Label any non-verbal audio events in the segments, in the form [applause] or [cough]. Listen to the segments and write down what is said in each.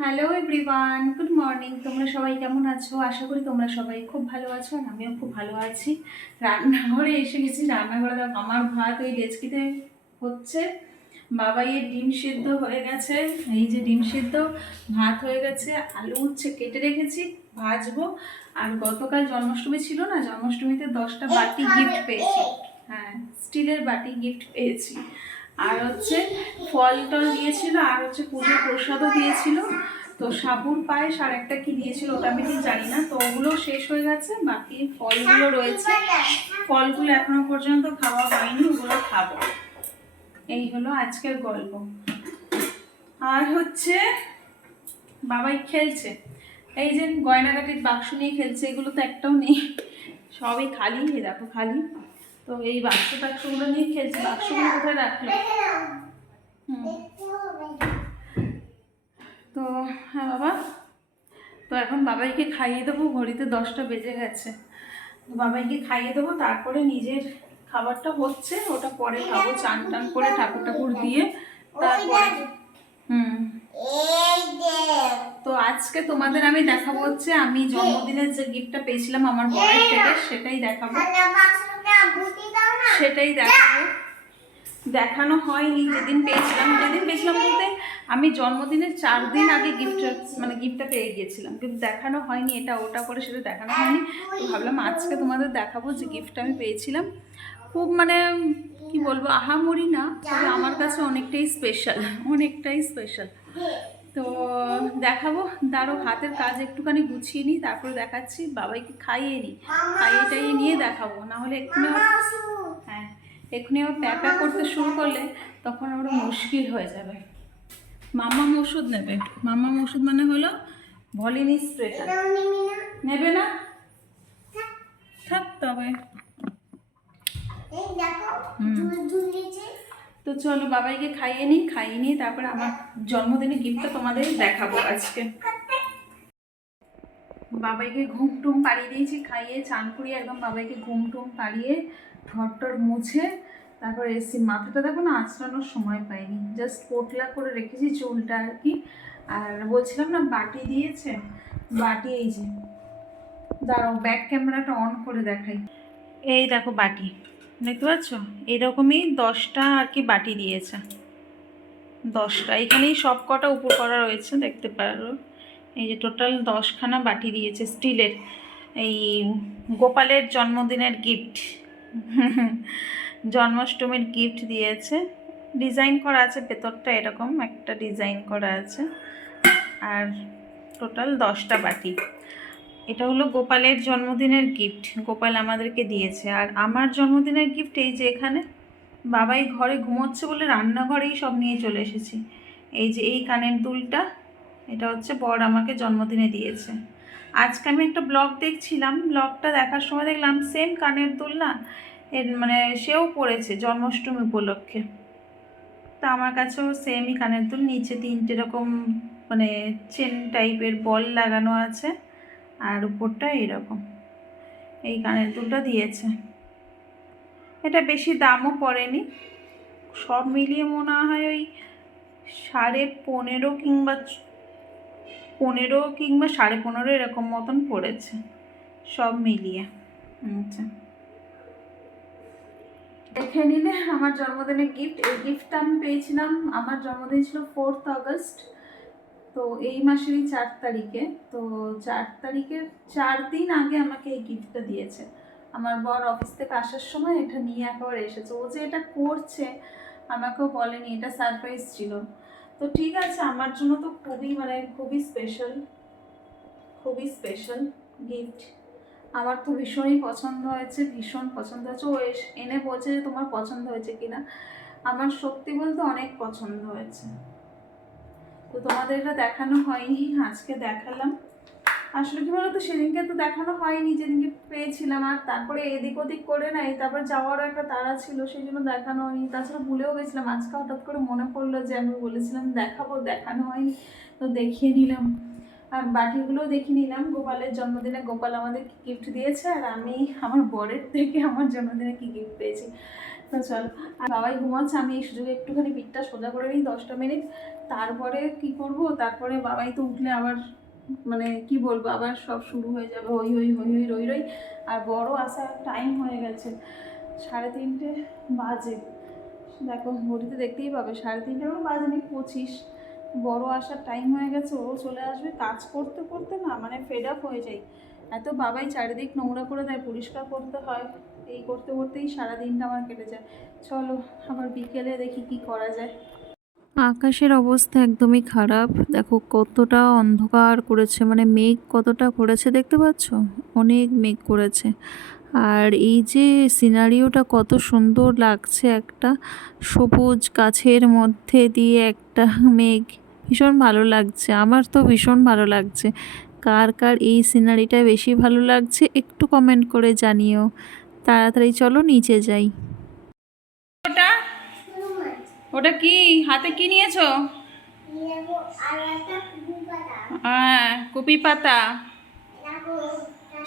Hello everyone good morning তোমরা সবাই কেমন আছো? আশা করি তোমরা সবাই খুব ভালো আছো আর আমিও খুব ভালো আছি। রান্নাঘরে এসে গেছি। রান্নাঘরে দেখো আমার ভাত ওই ডেচকিতে হচ্ছে। বাবাইয়ের ডিম সিদ্ধ হয়ে গেছে। এই যে ডিম সিদ্ধ ভাত হয়ে গেছে। আলু উচ্ছে কেটে রেখেছি ভাজবো। আর গতকাল জন্মাষ্টমী ছিল না জন্মাষ্টমীতে দশটা বাটি গিফট পেয়েছি। হ্যাঁ স্টিলের বাটি গিফট পেয়েছি। আর হচ্ছে ফল টল দিয়েছিল, আর হচ্ছে পুজোর প্রসাদও দিয়েছিল। তো সাবুর পায়েস আর একটা কি দিয়েছিল ওটা আমি ঠিক জানি না। তো ওগুলো শেষ হয়ে গেছে, বাকি ফলগুলো রয়েছে। ফলগুলো এখনও পর্যন্ত খাওয়া হয়নি, ওগুলো খাব। এই হলো আজকের গল্প। আর হচ্ছে বাবাই খেলছে। এই যে গয়নাগাটির বাক্স নিয়ে খেলছে, এগুলো তো একটাও নেই। সবই খালি দেখো খালি। তো এই বাক্স টাক্সগুলো নিয়ে খেলছে, বাক্সগুলো কোথায় রাখল। তো হ্যাঁ বাবা। তো এখন বাবাইকে খাইয়ে দেবো, ঘড়িতে দশটা বেজে গেছে। তো বাবাইকে খাইয়ে দেবো, তারপরে নিজের খাবারটা হচ্ছে, ওটা পরে খাব, চান টান করে ঠাকুর ঠাকুর দিয়ে, তারপরে। হুম। তো আজকে তোমাদের আমি দেখাবো হচ্ছে, আমি জন্মদিনের যে গিফটটা পেয়েছিলাম আমার বরের থেকে, সেটাই দেখাবো। সেটাই দেখাবো। দেখানো হয়নি যেদিন পেয়েছিলাম যেদিন পেয়েছিলাম বলতে আমি জন্মদিনের চার দিন আগে গিফট মানে গিফটটা পেয়ে গিয়েছিলাম কিন্তু দেখানো হয়নি এটা ওটা করে সেটা দেখানো হয়নি। তো ভাবলাম আজকে তোমাদের দেখাবো যে গিফটটা আমি পেয়েছিলাম। খুব মানে কি বলব আহামরি না তবে আমার কাছে অনেকটাই স্পেশাল অনেকটাই স্পেশাল তো দেখাবো। দাঁড়ো হাতের কাজ একটুখানি গুছিয়ে নিই তারপরে দেখাচ্ছি। বাবাইকে খাইয়ে নিই। খাইয়ে টাইয়ে নিয়ে দেখাবো। না হলে এক্ষুনি হ্যাঁ এক্ষুনি আবার প্যাপা করতে শুরু করলে তখন আবার মুশকিল হয়ে যাবে। মামা ওষুধ নেবে মামা ওষুধ মানে হলো ভলিনি স্প্রেটা। নেবে না? থাক তবে। তো চলো বাবাইকে খাইয়ে নিই, খাইয়ে নিয়ে তারপরে আমার জন্মদিনে গিফটটা তোমাদের দেখাবো আজকে। বাবাইকে ঘুম টুম পাড়িয়ে দিয়েছি, খাইয়ে চান করিয়ে একদম বাবাইকে ঘুম টুম পাড়িয়ে ঠর টর মুছে তারপরে এসছি। মাথাটা দেখো না আঁচড়ানোর সময় পাইনি জাস্ট পোটলা করে রেখেছি চুলটা আর কি। আর বলছিলাম না, বাটি দিয়েছে, বাটি এই যে, দাঁড়াও ব্যাক ক্যামেরাটা অন করে দেখাই। এই দেখো বাটি। দেখতে পাচ্ছ? এরকমই দশটা আর কি বাটি দিয়েছে। দশটা। এখানেই সব কটা উপর করা রয়েছে, দেখতে পারো। এই যে টোটাল দশখানা বাটি দিয়েছে স্টিলের। এই গোপালের জন্মদিনের গিফট। জন্মাষ্টমীর গিফট দিয়েছে। ডিজাইন করা আছে, ভেতরটা এরকম একটা ডিজাইন করা আছে। আর টোটাল দশটা বাটি। এটা হলো গোপালের জন্মদিনের গিফট গোপাল আমাদেরকে দিয়েছে। আর আমার জন্মদিনের গিফট এই যে এখানে, বাবাই ঘরে ঘুমোচ্ছে বলে রান্নাঘরেই সব নিয়ে চলে এসেছি। এই যে এই কানের দুলটা, এটা হচ্ছে বর আমাকে জন্মদিনে দিয়েছে। আজকে আমি একটা ব্লগ দেখছিলাম। ব্লগটা দেখার সময় দেখলাম সেম কানের দুল না, এর মানে সেও পড়েছে জন্মাষ্টমী উপলক্ষে। তা আমার কাছেও সেমই কানের দুল, নিচে তিনটে রকম মানে চেন টাইপের বল লাগানো আছে। আর উপরটা এরকম। এই কানের দুলটা দিয়েছে। এটা বেশি দামও পড়েনি। সব মিলিয়ে মনে হয় ওই সাড়ে পনেরো কিংবা পনেরো কিংবা সাড়ে পনেরো এরকম মতন পড়েছে। সব মিলিয়ে। আচ্ছা। দেখে নিলে আমার জন্মদিনের গিফট এই গিফটটা আমি পেয়েছিলাম। আমার জন্মদিন ছিল ফোর্থ আগস্ট তো এই মাসেরই চার তারিখে। তো চার তারিখের চার দিন আগে আমাকে এই গিফটটা দিয়েছে। আমার বর অফিস থেকে আসার সময় এটা নিয়ে একেবারে এসেছে। ও যে এটা করছে, আমাকেও বলেনি, এটা সারপ্রাইজ ছিল। তো ঠিক আছে, আমার জন্য তো খুবই মানে খুবই স্পেশাল খুবই স্পেশাল গিফট আমার তো ভীষণই পছন্দ হয়েছে, ভীষণ পছন্দ হয়েছে। ও এনে বলছে যে তোমার পছন্দ হয়েছে কিনা। আমার সত্যি বলতে অনেক পছন্দ হয়েছে। তো তোমাদের এটা দেখানো হয়নি, আজকে দেখালাম। আসলে কি বলতো, সেদিনকে তো দেখানো হয়নি, যেদিনকে পেয়েছিলাম। আর তারপরে এদিক ওদিক করে নাই তারপর যাওয়ারও একটা তারা ছিল, সেই জন্য দেখানো হয়নি। তাছাড়া ভুলেও গেছিলাম, আজকে হঠাৎ করে মনে পড়ল যে আমি বলেছিলাম দেখাবো, দেখানো হয়নি। তো দেখিয়ে নিলাম। আর বাটিগুলো দেখে নিলাম। গোপালের জন্মদিনে গোপাল আমাদের কি গিফট দিয়েছে? আর আমি আমার বরের থেকে আমার জন্মদিনে কি গিফট পেয়েছি? তো চল। আর বাবাই ঘুমাচ্ছে, আমি এই সুযোগে একটুখানি পিঠটা সোজা করে নিই দশটা মিনিট। তারপরে কি করব? তারপরে বাবাই তো উঠলে আবার মানে কি বলব, আবার সব শুরু হয়ে যাবে। হই হই হই হই, রই রই। আর বড় আসার টাইম হয়ে গেছে। সাড়ে তিনটে বাজে। দেখো, ঘড়িতে দেখতেই পাবে। সাড়ে তিনটেও বাজেনি পঁচিশ। বড় আসার টাইম হয়ে গেছে, ও চলে আসবে। কাজ করতে করতে না মানে ফেড আপ হয়ে যাই এত বাবাই চারিদিক নোংরা করে দেয়, পরিষ্কার করতে হয়। এই করতে করতেই সারা দিনটা আমার কেটে যায়। চলো, আবার বিকেলে দেখি কি করা যায়। আকাশের অবস্থা একদমই খারাপ। দেখো কতটা অন্ধকার করেছে মানে মেঘ কতটা করেছে দেখতে পাচ্ছ? অনেক মেঘ করেছে। আর এই যে সিনারিওটা কত সুন্দর লাগছে একটা সবুজ গাছের মধ্যে দিয়ে একটা মেঘ। ভীষণ ভালো লাগছে আমার তো ভীষণ ভালো লাগছে। কার কার এই সিনারিটা বেশি ভালো লাগছে একটু কমেন্ট করে জানিও। তাড়াতাড়ি চলো নিচে যাই। ওটা? ওটা কি? হাতে কি নিয়েছো? হ্যাঁ কপি পাতা।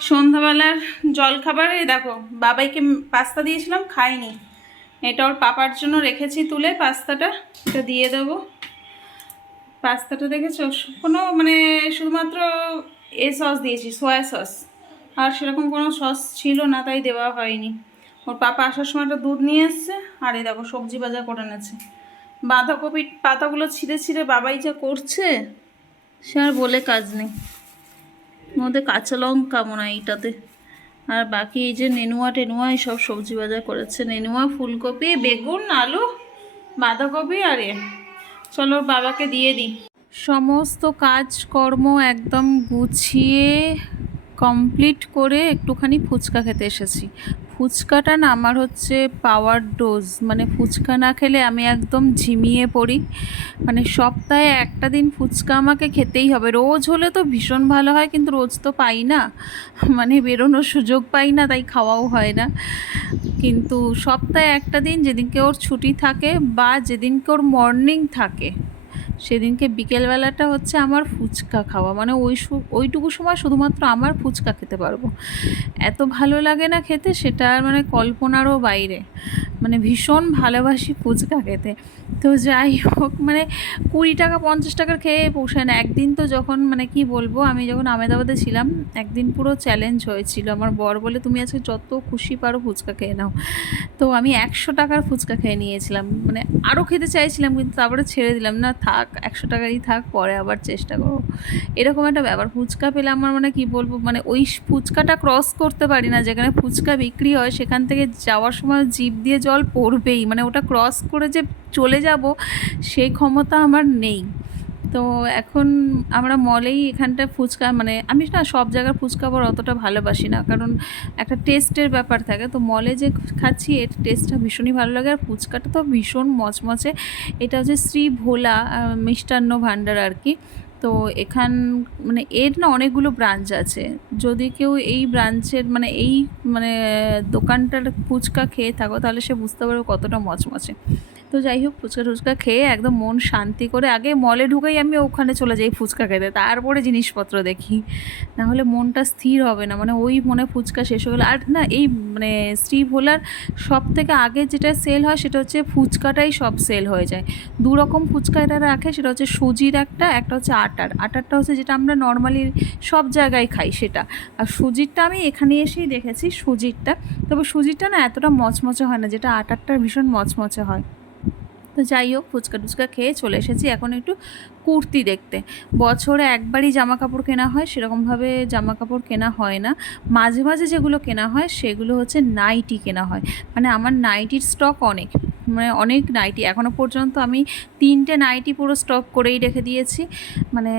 সন্ধ্যাবেলার জল খাবারে দেখো, বাবাইকে পাস্তা দিয়েছিলাম, খাইনি। এটা ওর পাপার জন্য রেখেছি তুলে, পাস্তাটা, এটা দিয়ে দেবো। পাস্তাটা দেখেছ? কোনো মানে শুধুমাত্র এ সস দিয়েছি, সয়া সস। আর সেরকম কোনো সস ছিল না, তাই দেওয়া হয়নি। ওর পাপা আসার সময় একটা দুধ নিয়ে এসছে, আর এই দেখো, সবজি বাজার করে এনেছে। বাঁধাকপির পাতাগুলো ছিঁড়ে ছিঁড়ে বাবাই যা করছে, সে আর বলে কাজ নেই। মধ্যে কাঁচা লঙ্কা মনে হয় এইটাতে। আর বাকি এই যে নেনুয়া টেনুয়া সব সবজি বাজার করেছে। নেনুয়া, ফুলকপি, বেগুন, আলু, বাঁধাকপি আর এ। চলো বাবাকে দিয়ে দিই। সমস্ত কাজকর্ম একদম গুছিয়ে কমপ্লিট করে একটুখানি ফুচকা খেতে এসেছি। ফুচকাটা না আমার হচ্ছে পাওয়ার ডোজ মানে ফুচকা না খেলে আমি একদম ঝিমিয়ে পড়ি। মানে সপ্তাহে একটা দিন ফুচকা আমাকে খেতেই হবে। রোজ হলে তো ভীষণ ভালো হয়, কিন্তু রোজ তো পাই না। মানে বেরোনোর সুযোগ পাই না, তাই খাওয়াও হয় না। কিন্তু সপ্তাহে একটা দিন যেদিনকে ওর ছুটি থাকে বা যেদিনকে ওর মর্নিং থাকে সেদিনকে বিকেলবেলাটা হচ্ছে আমার ফুচকা খাওয়া। মানে ওই ওইটুকু সময় শুধুমাত্র আমার ফুচকা খেতে পারব। এত ভালো লাগে না খেতে, সেটা মানে কল্পনারও বাইরে। মানে ভীষণ ভালোবাসি ফুচকা খেতে। তো যাই হোক মানে কুড়ি টাকা, পঞ্চাশ টাকার খেয়ে পোষায় না। একদিন তো যখন মানে কি বলব, আমি যখন আমেদাবাদে ছিলাম, একদিন পুরো চ্যালেঞ্জ হয়েছিল। আমার বর বলে, তুমি আজকে যত খুশি পারো ফুচকা খেয়ে নাও। তো আমি একশো টাকার ফুচকা খেয়ে নিয়েছিলাম। মানে আরও খেতে চাইছিলাম, কিন্তু তারপরে ছেড়ে দিলাম। না থাক একশো টাকারই থাক, পরে আবার চেষ্টা করব। এরকম একটা ব্যাপার। ফুচকা পেলে আমার মানে কি বলব মানে ওই ফুচকাটা ক্রস করতে পারি না। যেখানে ফুচকা বিক্রি হয়, সেখান থেকে যাওয়ার সময় জিপ দিয়ে জল পড়বেই। মানে ওটা ক্রস করে যে চলে যাব সেই ক্ষমতা আমার নেই। তো এখন আমরা মলেই এখানটা ফুচকা মানে আমি না সব জায়গার ফুচকা আবার অতটা ভালোবাসি না, কারণ একটা টেস্টের ব্যাপার থাকে। তো মলে যে খাচ্ছি, এর টেস্টটা ভীষণই ভালো লাগে, আর ফুচকাটা তো ভীষণ মচমচে। এটা হচ্ছে শ্রী ভোলা মিষ্টান্ন ভাণ্ডার আর কি তো এখান মানে এর না অনেকগুলো ব্রাঞ্চ আছে। যদি কেউ এই ব্রাঞ্চের মানে এই মানে দোকানটার ফুচকা খেয়ে থাকো, তাহলে সে বুঝতে পারবে কতটা মচমচে। তো যাই হোক, ফুচকা টুচকা খেয়ে একদম মন শান্তি করে আগে মলে ঢুকেই আমি ওখানে চলে যাই ফুচকা খেতে, তারপরে জিনিসপত্র দেখি। না হলে মনটা স্থির হবে না মানে ওই মনে ফুচকা শেষ হয়ে গেলো। আর না, এই মানে শ্রী ভোলার সব থেকে আগে যেটা সেল হয় সেটা হচ্ছে ফুচকাটাই সব সেল হয়ে যায়। দু রকম ফুচকা এটা রাখে, সেটা হচ্ছে সুজির একটা একটা হচ্ছে আটার। আটারটা হচ্ছে যেটা আমরা নর্মালি সব জায়গায় খাই সেটা। আর সুজিরটা আমি এখানে এসেই দেখেছি, সুজিরটা। তবে সুজিরটা না এতটা মচমচে হয় না, যেটা আটারটা ভীষণ মচমচে হয়। তো যাই হোক, ফুচকা টুচকা খেয়ে চলে এসেছি। এখন একটু কুর্তি দেখতে। বছরে একবারই জামা কাপড় কেনা হয়, সেরকমভাবে জামা কাপড় কেনা হয় না। মাঝে মাঝে যেগুলো কেনা হয়, সেগুলো হচ্ছে নাইটি কেনা হয়। মানে আমার নাইটির স্টক অনেক। মানে অনেক নাইটি এখনও পর্যন্ত আমি তিনটে নাইটি পুরো স্টক করেই রেখে দিয়েছি। মানে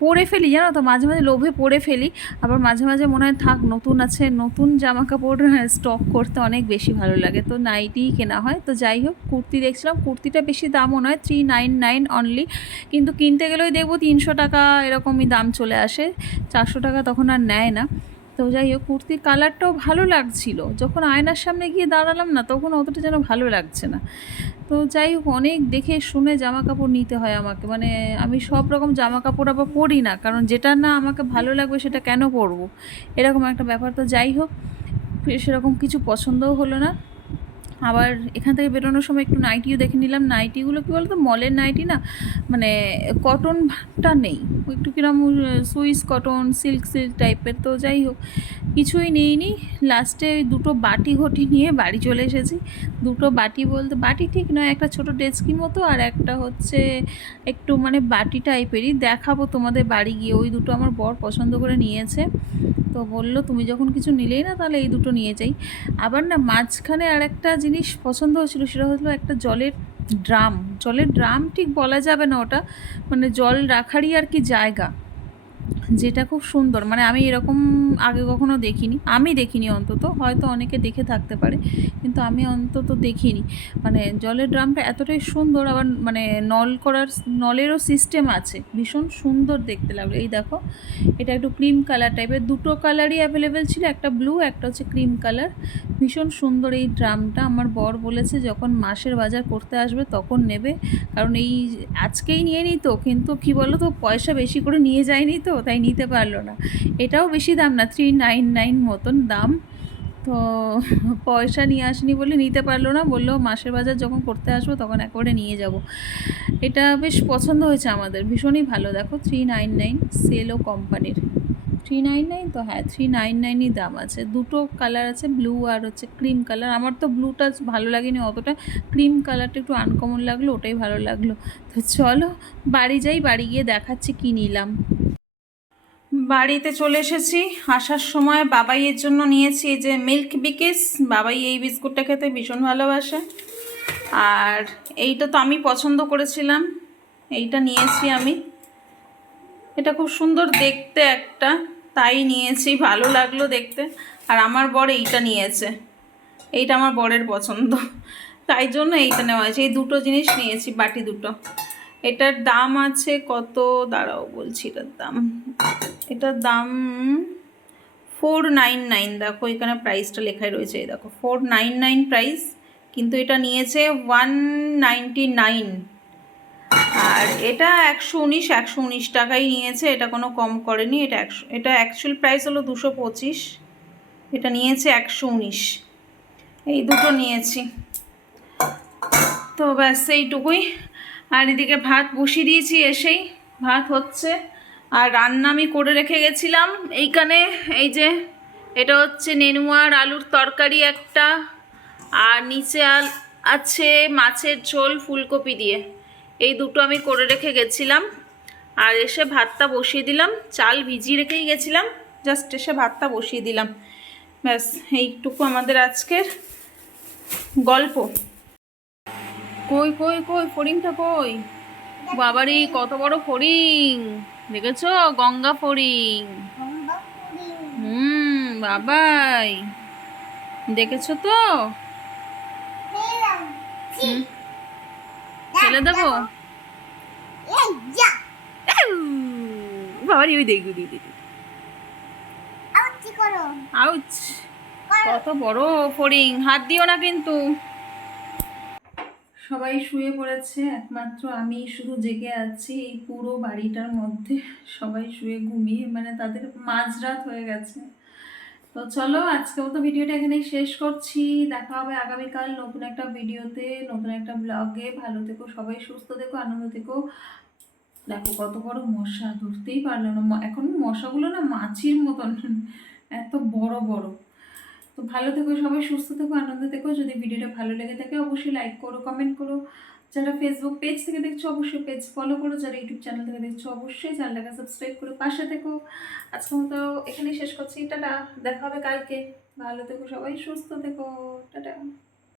পরে ফেলি, জানো তো? মাঝে মাঝে লোভে পরে ফেলি, আবার মাঝে মাঝে মনে হয় থাক, নতুন আছে, নতুন জামা কাপড় স্টক [laughs] করতে অনেক বেশি ভালো লাগে। তো নাইটিই কেনা হয়। তো যাই হোক, কুর্তি দেখছিলাম। কুর্তিটা বেশি দামও নয় থ্রি নাইন নাইন অনলি কিন্তু কিনতে গেলেই দেখব তিনশো টাকা এরকমই দাম চলে আসে। চারশো টাকা তখন আর নেয় না। তো যাই হোক, কুর্তির কালারটাও ভালো লাগছিল। যখন আয়নার সামনে গিয়ে দাঁড়ালাম না, তখন অতটা যেন ভালো লাগছে না। তো যাই হোক, অনেক দেখে শুনে জামা কাপড় নিতে হয় আমাকে। মানে আমি সব রকম জামা কাপড় আবার পরি না, কারণ যেটা না আমাকে ভালো লাগবে সেটা কেন পরবো? এরকম একটা ব্যাপার। তো যাই হোক, সেরকম কিছু পছন্দও হলো না। আবার এখান থেকে বেরোনোর সময় একটু নাইটিও দেখে নিলাম। নাইটিগুলো কী বলতো? মলের নাইটি না? মানে কটনটা নেই। একটু কিরম সুইস কটন সিল্ক সিল্ক টাইপের তো যাই হোক। কিছুই নিইনি। লাস্টে দুটো বাটি ঘটি নিয়ে বাড়ি চলে এসেছি। দুটো বাটি বলতে, বাটি ঠিক নয়, একটা ছোট ডেস্কি মতো আর একটা হচ্ছে একটু মানে বাটি টাইপেরই দেখাবো তোমাদের বাড়ি গিয়ে। ওই দুটো আমার বর পছন্দ করে নিয়েছে। তো বলল, তুমি যখন কিছু নিলেই না, তাহলে এই দুটো নিয়ে যাই। আবার না মাঝখানে আর একটা জিনিস পছন্দ হয়েছিল, সেটা হলো একটা জলের ড্রাম। জলের ড্রাম ঠিক বলা যাবে না ওটা মানে জল রাখারই আর কি জায়গা। যেটা খুব সুন্দর। মানে আমি এরকম আগে কখনো দেখিনি। আমি দেখিনি অন্তত। হয়তো অনেকে দেখে থাকতে পারে। কিন্তু আমি অন্তত দেখিনি। মানে জলের ড্রামটা এতটাই সুন্দর আবার মানে নল করার নলেরও সিস্টেম আছে। ভীষণ সুন্দর দেখতে লাগল। এই দেখো, এটা একটু ক্রিম কালার টাইপের দুটো কালারই অ্যাভেলেবেল ছিল। একটা ব্লু একটা হচ্ছে ক্রিম কালার ভীষণ সুন্দর এই ড্রামটা। আমার বর বলেছে, যখন মাসের বাজার করতে আসবে, তখন নেবে। কারণ এই আজকেই নিয়ে নিত কিন্তু কি বলো তো পয়সা বেশি করে নিয়ে যায়নি তো। তাই নিতে পারল না। এটাও বেশি দাম না থ্রি নাইন নাইন মতন দাম। তো পয়সা নিয়ে আসেনি বলে নিতে পারল না, বলল মাসের বাজার যখন করতে আসব তখন একবারে নিয়ে যাব। এটা বেশ পছন্দ হয়েছে আমাদের, ভীষণই ভালো। দেখো থ্রি নাইন নাইন সেলো কোম্পানির থ্রি নাইন নাইন তো হ্যাঁ থ্রি নাইন নাইনই দাম আছে। দুটো কালার আছে ব্লু আর হচ্ছে ক্রিম কালার আমার তো ব্লুটা ভালো লাগেনি অতটা। ক্রিম কালারটা একটু আনকমন লাগল, ওটাই ভালো লাগল। তো চলো, বাড়ি যাই, বাড়ি গিয়ে দেখাচ্ছি কী নিলাম। বাড়িতে চলে এসেছি। আসার সময় বাবাইয়ের জন্য নিয়েছি যে মিল্ক বিকেস বাবাই এই বিস্কুটটা খেতে ভীষণ ভালোবাসে। আর এইটা তো আমি পছন্দ করেছিলাম। এইটা নিয়েছি আমি। এটা খুব সুন্দর দেখতে একটা। তাই নিয়েছি, ভালো লাগল দেখতে। আর আমার বর এইটা নিয়েছে। এইটা আমার বরের পছন্দ। তাই জন্য এইটা নেওয়া হয়েছে। এই দুটো জিনিস নিয়েছি, বাটি দুটো। এটার দাম আছে কত? দাঁড়াও বলছি এটার দাম। এটার দাম ফোর নাইন নাইন দেখো এখানে প্রাইসটা লেখাই রয়েছে, এই দেখো। ফোর নাইন নাইন প্রাইস কিন্তু এটা নিয়েছে ওয়ান নাইনটি নাইন আর এটা একশো উনিশ একশো উনিশ টাকাই নিয়েছে, এটা কোনো কম করেনি, এটা একশো, এটা অ্যাকচুয়াল প্রাইস হলো দুশো পঁচিশ, এটা নিয়েছে একশো উনিশ। এই দুটো নিয়েছি। তো ব্যাস, এইটুকুই। আর এদিকে ভাত বসিয়ে দিয়েছি এসেই, ভাত হচ্ছে। আর রান্না আমি করে রেখে গেছিলাম। এইখানে এই যে, এটা হচ্ছে নেনুয়ার আলুর তরকারি একটা। আর নিচে আল আছে মাছের ঝোল ফুলকপি দিয়ে। এই দুটো আমি করে রেখে গেছিলাম। আর এসে ভাতটা বসিয়ে দিলাম। চাল ভিজিয়ে রেখেই গেছিলাম। জাস্ট এসে ভাতটা বসিয়ে দিলাম। ব্যাস, এইটুকু আমাদের আজকের গল্প। কই কই কই ফড়িংটা কই? বাবারে কত বড় ফড়িং। দেখেছ? গঙ্গা ফড়িং। হুম বাবাই। দেখেছ তো? ফেলে দেবো? বাবারি ওই দেখবি দিদি আউচ কত বড় ফড়িং। হাত দিও না কিন্তু। সবাই শুয়ে পড়েছে, একমাত্র আমি শুধু জেগে আছি, এই পুরো বাড়িটার মধ্যে সবাই শুয়ে ঘুমিয়ে মানে তাদের মাঝরাত হয়ে গেছে। তো চলো আজকে মতো ভিডিওটা এখানেই শেষ করছি। দেখা হবে আগামীকাল নতুন একটা ভিডিওতে, নতুন একটা ব্লগে ভালো থেকো সবাই, সুস্থ থেকো, আনন্দ থেকো। দেখো কত বড় মশা, ধরতেই পারল না। এখন মশাগুলো না মাছির মতন, এত বড় বড়। তো ভালো থেকো, সবাই সুস্থ থেকো, আনন্দ থেকো। যদি ভিডিওটা ভালো লেগে থাকে, অবশ্যই লাইক করো কমেন্ট করো। যারা ফেসবুক পেজ থেকে দেখছ, অবশ্যই পেজ ফলো করো। যারা ইউটিউব চ্যানেল থেকে দেখছ, অবশ্যই চ্যানেলটাকে সাবস্ক্রাইব করো, পাশে থেকো। আজকে মতো এখানেই শেষ করছি। টাটা, দেখা হবে কালকে। ভালো থেকো সবাই, সুস্থ থেকো। টাটা।